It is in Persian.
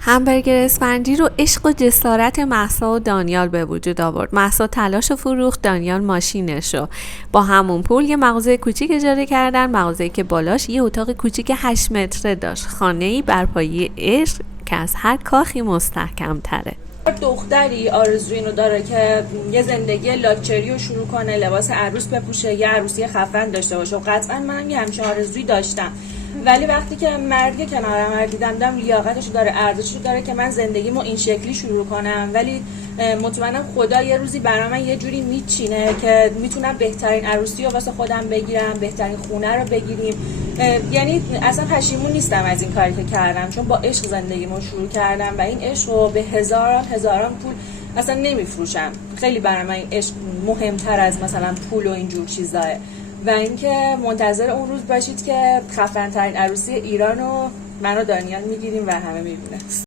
همبرگر اسفندی رو عشق و جسارت مهسا و دانیال به وجود آورد. مهسا تلاش و فروخت، دانیال ماشینشو. با همون پول یه مغازه کوچیک اجاره کردن، مغازه‌ای که بالاش یه اتاق کوچیک 8 متره داشت. خانه‌ای بر پایه عشق که از هر کاخی مستحکم تره. دختری آرزوی اینو داره که یه زندگی لاکچری رو شروع کنه، لباس عروس بپوشه، یه عروسی خفن داشته باشه و قطعا منم یه همچین آرزویی داشتم. ولی وقتی که مردی کنارم دیدم لیاقتش داره، ارزشش داره که من زندگیمو این شکلی شروع کنم، ولی مطمئنم خدا یه روزی برای من یه جوری میچینه که میتونم بهترین عروسی رو واسه خودم بگیرم، بهترین خونه رو بگیریم. یعنی اصلا پشیمون نیستم از این کاری که کردم، چون با عشق زندگیمو شروع کردم و این عشق رو به هزاران پول اصلا نمیفروشم. خیلی برای من این عشق مهمتر از مثلا پول و اینجور چیزاه. و اینکه منتظر اون روز باشید که خفن ترین عروسی ایرانو من و دانیال میگیریم و همه میبینه.